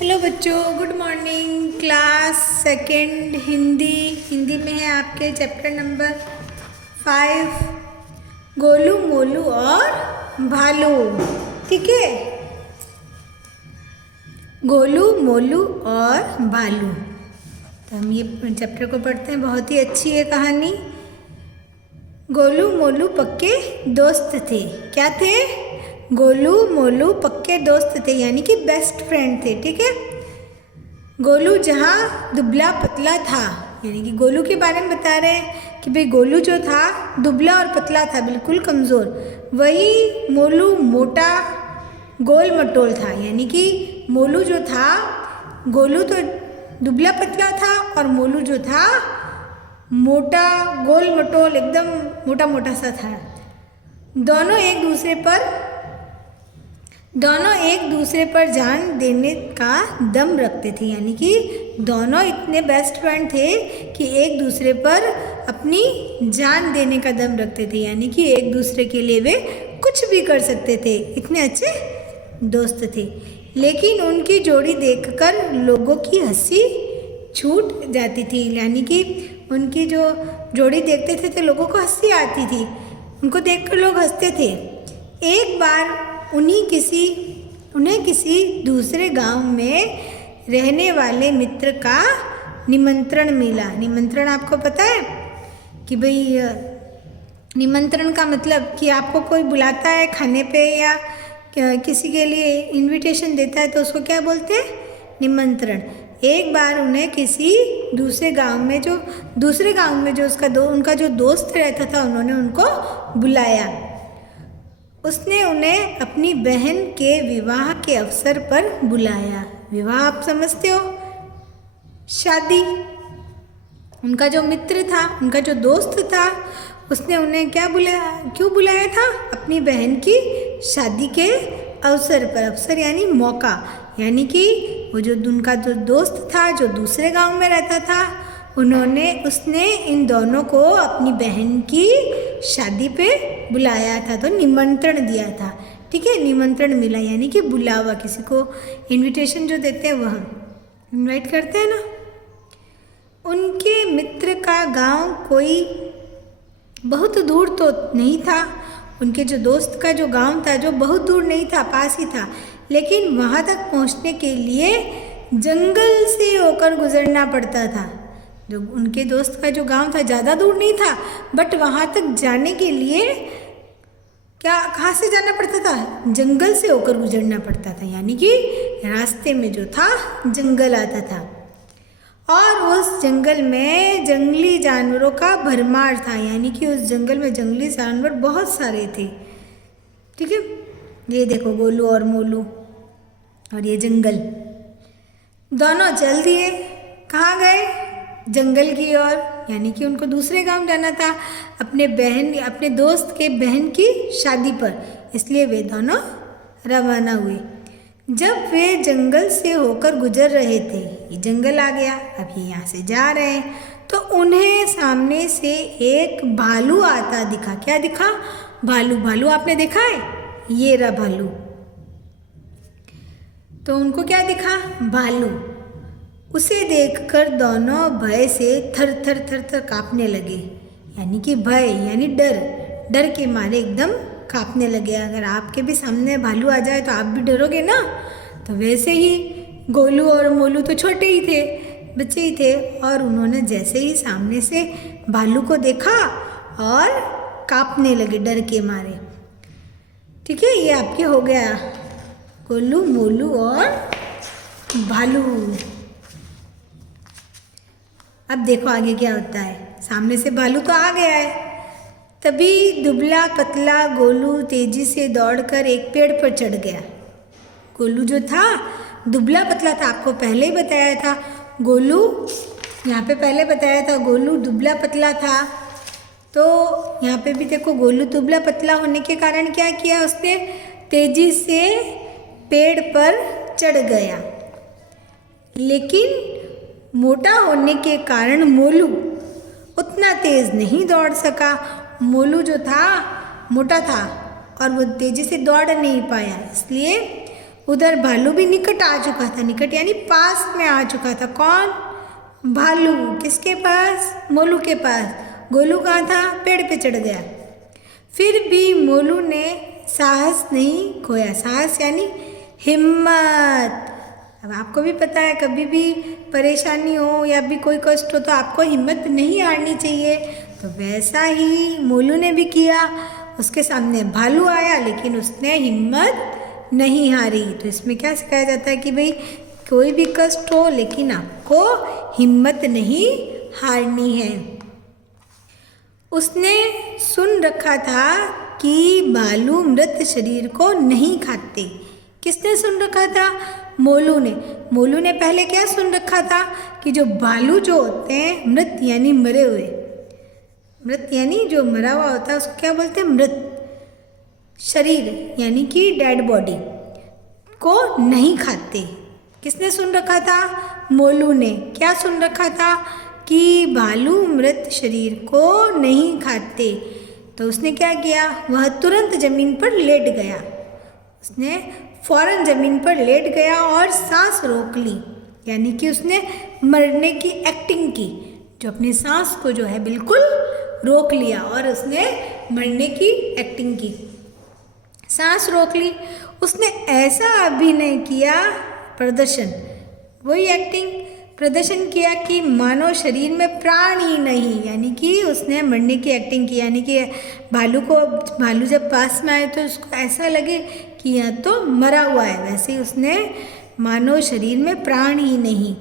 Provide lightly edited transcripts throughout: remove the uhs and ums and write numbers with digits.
Hello बच्चों, good morning. Class second Hindi में है आपके चैप्टर नंबर 5 गोलू मोलू और भालू। ठीक है, गोलू मोलू और भालू। तो हम ये चैप्टर को पढ़ते हैं। बहुत ही अच्छी है कहानी। गोलू मोलू पक्के दोस्त थे। क्या थे? गोलू मोलू पक्के दोस्त थे, यानी कि बेस्ट फ्रेंड थे। ठीक है, गोलू जहाँ दुबला पतला था, यानी कि गोलू के बारे में बता रहे हैं कि भाई गोलू जो था दुबला और पतला था, बिल्कुल कमज़ोर। वही मोलू मोटा गोल मटोल था, यानी कि मोलू जो था, गोलू तो दुबला पतला था और मोलू जो था मोटा गोल मटोल एकदम मोटा मोटा सा था। दोनों एक दूसरे पर जान देने का दम रखते थे, यानी कि दोनों इतने बेस्ट फ्रेंड थे कि एक दूसरे पर अपनी जान देने का दम रखते थे, यानी कि एक दूसरे के लिए वे कुछ भी कर सकते थे। इतने अच्छे दोस्त थे। लेकिन उनकी जोड़ी देखकर लोगों की हंसी छूट जाती थी, यानी कि उनकी जो जोड़ी देखते थे तो लोगों को हंसी आती थी। उनको देखकर लोग हंसते थे। एक बार उन्हें किसी दूसरे गांव में रहने वाले मित्र का निमंत्रण मिला। निमंत्रण आपको पता है कि भाई निमंत्रण का मतलब कि आपको कोई बुलाता है खाने पे या किसी के लिए इनविटेशन देता है तो उसको क्या बोलते हैं? निमंत्रण। एक बार उन्हें किसी दूसरे गांव में जो उनका जो दोस्त रहता था, उन्होंने उनको बुलाया। उसने उन्हें अपनी बहन के विवाह के अवसर पर बुलाया। विवाह आप समझते हो, शादी। उनका जो मित्र था, उनका जो दोस्त था, उसने उन्हें क्यों बुलाया था? अपनी बहन की शादी के अवसर पर। अवसर यानी मौका, यानी कि उनका जो दोस्त था जो दूसरे गांव में रहता था, उसने इन दोनों को अपनी बहन की शादी पे बुलाया था, तो निमंत्रण दिया था। ठीक है, निमंत्रण मिला यानी कि बुलावा। किसी को इनविटेशन जो देते हैं वह इनवाइट करते हैं ना। उनके मित्र का गांव कोई बहुत दूर तो नहीं था। उनके जो दोस्त का जो गांव था जो बहुत दूर नहीं था, पास ही था, लेकिन वहाँ तक पहुँचने के लिए जंगल से होकर गुजरना पड़ता था। जो उनके दोस्त का जो गांव था ज़्यादा दूर नहीं था, बट वहाँ तक जाने के लिए कहाँ से जाना पड़ता था? जंगल से होकर गुजरना पड़ता था, यानी कि रास्ते में जो था जंगल आता था। और उस जंगल में जंगली जानवरों का भरमार था, यानी कि उस जंगल में जंगली जानवर बहुत सारे थे। ठीक है, ये देखो गोलू और मोलू और ये जंगल। दोनों चल दिए। कहाँ गए? जंगल की ओर, यानी कि उनको दूसरे गांव जाना था अपने दोस्त के बहन की शादी पर, इसलिए वे दोनों रवाना हुए। जब वे जंगल से होकर गुजर रहे थे, ये जंगल आ गया, अब ये यहाँ से जा रहे हैं, तो उन्हें सामने से एक भालू आता दिखा। क्या दिखा? भालू। भालू आपने देखा है? ये रहा भालू। तो उनको क्या दिखा? भालू। उसे देखकर दोनों भय से थर थर थर थर काँपने लगे, यानी कि भय यानी डर के मारे एकदम काँपने लगे। अगर आपके भी सामने भालू आ जाए तो आप भी डरोगे ना। तो वैसे ही गोलू और मोलू तो छोटे ही थे, बच्चे ही थे, और उन्होंने जैसे ही सामने से भालू को देखा और काँपने लगे डर के मारे। ठीक है, ये आपके हो गया गोलू मोलू और भालू। अब देखो आगे क्या होता है। सामने से भालू तो आ गया है, तभी दुबला पतला गोलू तेजी से दौड़कर एक पेड़ पर चढ़ गया। गोलू जो था दुबला पतला था, आपको पहले ही बताया था। गोलू यहाँ पे पहले बताया था, गोलू दुबला पतला था। तो यहाँ पे भी देखो गोलू दुबला पतला होने के कारण क्या किया उसने? तेजी से पेड़ पर चढ़ गया। लेकिन मोटा होने के कारण मोलू उतना तेज़ नहीं दौड़ सका। मोलू जो था मोटा था और वो तेज़ी से दौड़ नहीं पाया, इसलिए उधर भालू भी निकट आ चुका था, निकट यानी पास में आ चुका था। कौन? भालू। किसके पास? मोलू के पास। गोलू कहाँ था? पेड़ पे चढ़ गया। फिर भी मोलू ने साहस नहीं खोया। साहस यानी हिम्मत। अब आपको भी पता है, कभी भी परेशानी हो या भी कोई कष्ट हो तो आपको हिम्मत नहीं हारनी चाहिए। तो वैसा ही मोलू ने भी किया। उसके सामने भालू आया लेकिन उसने हिम्मत नहीं हारी। तो इसमें क्या सिखाया जाता है कि भाई कोई भी कष्ट हो लेकिन आपको हिम्मत नहीं हारनी है। उसने सुन रखा था कि भालू मृत शरीर को नहीं खाते। किसने सुन रखा था? मोलू ने। मोलू ने पहले क्या सुन रखा था कि जो भालू जो होते हैं मृत यानी मरे हुए, मृत यानी जो मरा हुआ होता है उसको क्या बोलते हैं? मृत शरीर यानी कि डेड बॉडी को नहीं खाते। किसने सुन रखा था? मोलू ने। क्या सुन रखा था? कि भालू मृत शरीर को नहीं खाते। तो उसने क्या किया? वह तुरंत जमीन पर लेट गया। उसने फौरन जमीन पर लेट गया और सांस रोक ली, यानी कि उसने मरने की एक्टिंग की। जो अपनी सांस को जो है बिल्कुल रोक लिया और उसने मरने की एक्टिंग की, सांस रोक ली। उसने ऐसा अभिनय किया, प्रदर्शन, वही एक्टिंग, प्रदर्शन किया कि मानो शरीर में प्राण ही नहीं, यानी कि उसने मरने की एक्टिंग की। यानी कि भालू जब पास में आए तो उसको ऐसा लगे कि यह तो मरा हुआ है, वैसे ही उसने मानो शरीर में प्राण ही नहीं।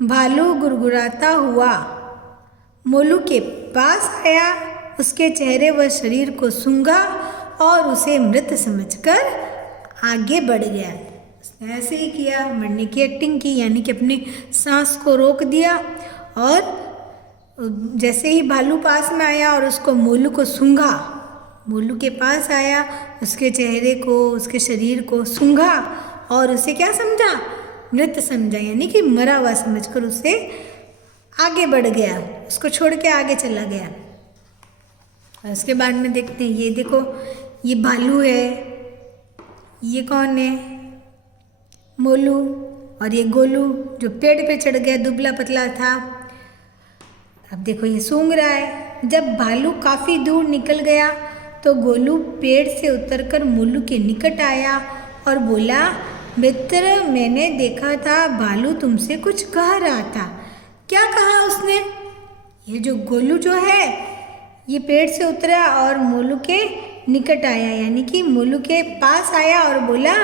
भालू गुड़गुड़ाता हुआ मोलू के पास आया, उसके चेहरे व शरीर को सूंघा और उसे मृत समझकर आगे बढ़ गया। उसने ऐसे ही किया, मरने की एक्टिंग की, यानी कि अपनी सांस को रोक दिया। और जैसे ही भालू पास में आया और उसको मोलू को सूंघा, मोलू के पास आया, उसके चेहरे को, उसके शरीर को सूंघा और उसे क्या समझा? मृत समझा, यानी कि मरा हुआ समझकर उसे आगे बढ़ गया, उसको छोड़ के आगे चला गया। और उसके बाद में देखते हैं, ये देखो, ये भालू है, ये कौन है? मोलू। और ये गोलू जो पेड़ पे चढ़ गया, दुबला पतला था। अब देखो ये सूंघ रहा है। जब भालू काफ़ी दूर निकल गया तो गोलू पेड़ से उतरकर मोलू के निकट आया और बोला, मित्र, मैंने देखा था भालू तुमसे कुछ कह रहा था। क्या कहा उसने? ये जो गोलू जो है ये पेड़ से उतरा और मोलू के निकट आया, यानी कि मोलू के पास आया और बोला,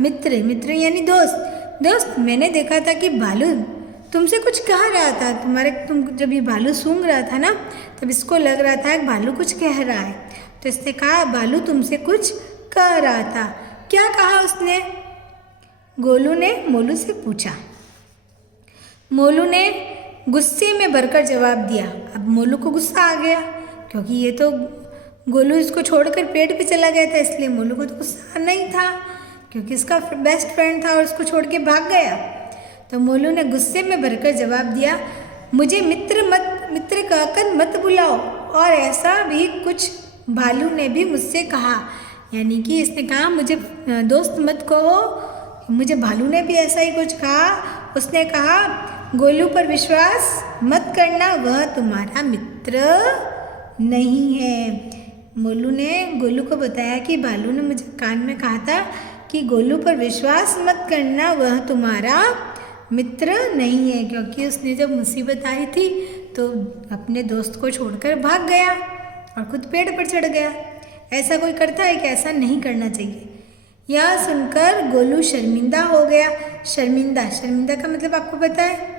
मित्र, मित्र यानी दोस्त, दोस्त, मैंने देखा था कि भालू तुमसे कुछ कह रहा था। तुम जब ये भालू सूंघ रहा था ना, तब इसको लग रहा था कि भालू कुछ कह रहा है। तो इसने कहा, भालू तुमसे कुछ कह रहा था। क्या कहा उसने? गोलू ने मोलू से पूछा। मोलू ने गुस्से में भरकर जवाब दिया। अब मोलू को गुस्सा आ गया, क्योंकि ये तो गोलू इसको छोड़कर पेड़ पे चला गया था, इसलिए मोलू को तो गुस्सा नहीं था, क्योंकि इसका बेस्ट फ्रेंड था और उसको छोड़ के भाग गया। तो मोलू ने गुस्से में भरकर जवाब दिया, मुझे मित्र कहकर मत बुलाओ। और ऐसा भी कुछ भालू ने भी मुझसे कहा, यानी कि इसने कहा मुझे दोस्त मत कहो, मुझे भालू ने भी ऐसा ही कुछ कहा। उसने कहा, गोलू पर विश्वास मत करना, वह तुम्हारा मित्र नहीं है। मोलू ने गोलू को बताया कि भालू ने मुझे कान में कहा था कि गोलू पर विश्वास मत करना, वह तुम्हारा मित्र नहीं है, क्योंकि उसने जब मुसीबत आई थी तो अपने दोस्त को छोड़कर भाग गया और खुद पेड़ पर चढ़ गया। ऐसा कोई करता है कि ऐसा नहीं करना चाहिए। यह सुनकर गोलू शर्मिंदा हो गया। शर्मिंदा, शर्मिंदा का मतलब आपको पता है?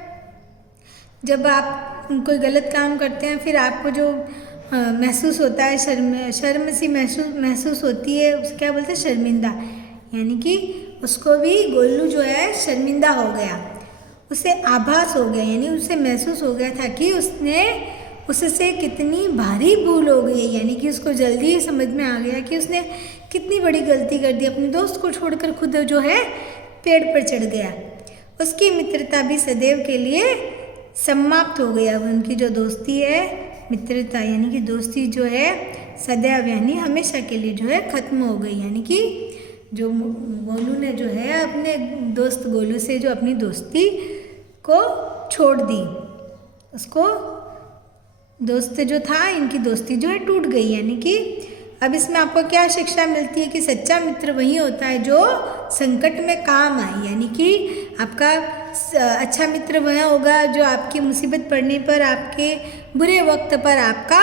जब आप कोई गलत काम करते हैं फिर आपको जो महसूस होता है, शर्म सी महसूस होती है, उसे क्या बोलते हैं? शर्मिंदा। यानी कि उसको भी गोलू जो है शर्मिंदा हो गया, उसे आभास हो गया, यानी उसे महसूस हो गया था कि उससे कितनी भारी भूल हो गई, यानी कि उसको जल्दी ही समझ में आ गया कि उसने कितनी बड़ी गलती कर दी, अपने दोस्त को छोड़कर खुद जो है पेड़ पर चढ़ गया। उसकी मित्रता भी सदैव के लिए समाप्त हो गया। उनकी जो दोस्ती है, मित्रता यानी कि दोस्ती जो है सदैव यानी हमेशा के लिए जो है खत्म हो गई, यानी कि जो गोलू ने जो है अपने दोस्त गोलू से जो अपनी दोस्ती को छोड़ दी, उसको दोस्त जो था, इनकी दोस्ती जो है टूट गई। यानी कि अब इसमें आपको क्या शिक्षा मिलती है कि सच्चा मित्र वही होता है जो संकट में काम आए। यानी कि आपका अच्छा मित्र वह होगा जो आपकी मुसीबत पड़ने पर, आपके बुरे वक्त पर आपका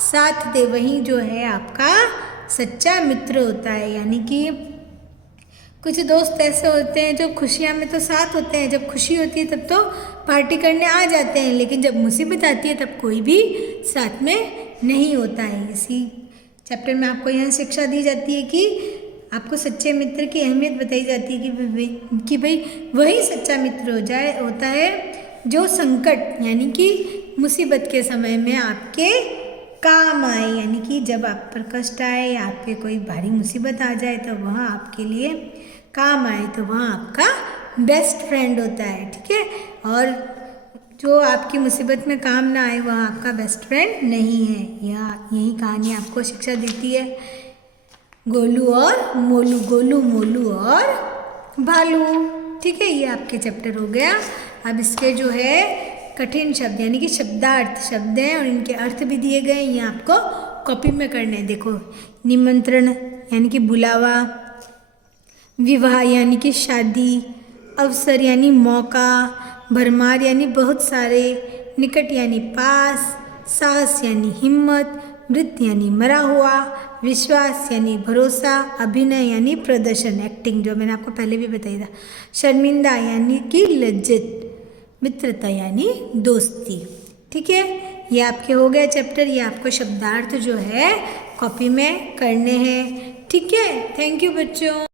साथ दे, वही जो है आपका सच्चा मित्र होता है। यानी कि कुछ दोस्त ऐसे होते हैं जो खुशियाँ में तो साथ होते हैं, जब खुशी होती है तब तो पार्टी करने आ जाते हैं, लेकिन जब मुसीबत आती है तब कोई भी साथ में नहीं होता है। इसी चैप्टर में आपको यह शिक्षा दी जाती है कि आपको सच्चे मित्र की अहमियत बताई जाती है कि भाई वही सच्चा मित्र होता है जो संकट यानी कि मुसीबत के समय में आपके काम आए। यानी कि जब आप पर कष्ट आए या आप पे कोई भारी मुसीबत आ जाए तो वह आपके लिए काम आए, तो वह आपका बेस्ट फ्रेंड होता है। ठीक है, और जो आपकी मुसीबत में काम ना आए वह आपका बेस्ट फ्रेंड नहीं है। यही कहानी आपको शिक्षा देती है। गोलू और मोलू, गोलू मोलू और भालू। ठीक है, ये आपके चैप्टर हो गया। अब इसके जो है कठिन शब्द यानी कि शब्दार्थ शब्द हैं और इनके अर्थ भी दिए गए, ये आपको कॉपी में करने हैं। देखो, निमंत्रण यानी कि बुलावा, विवाह यानी कि शादी, अवसर यानी मौका, भरमार यानी बहुत सारे, निकट यानी पास, साहस यानी हिम्मत, मृत यानी मरा हुआ, विश्वास यानी भरोसा, अभिनय यानी प्रदर्शन एक्टिंग, जो मैंने आपको पहले भी बताया था, शर्मिंदा यानी कि लज्जित, मित्रता यानी दोस्ती। ठीक है, ये आपके हो गए चैप्टर। ये आपको शब्दार्थ जो है कॉपी में करने हैं। ठीक है, थैंक यू बच्चों।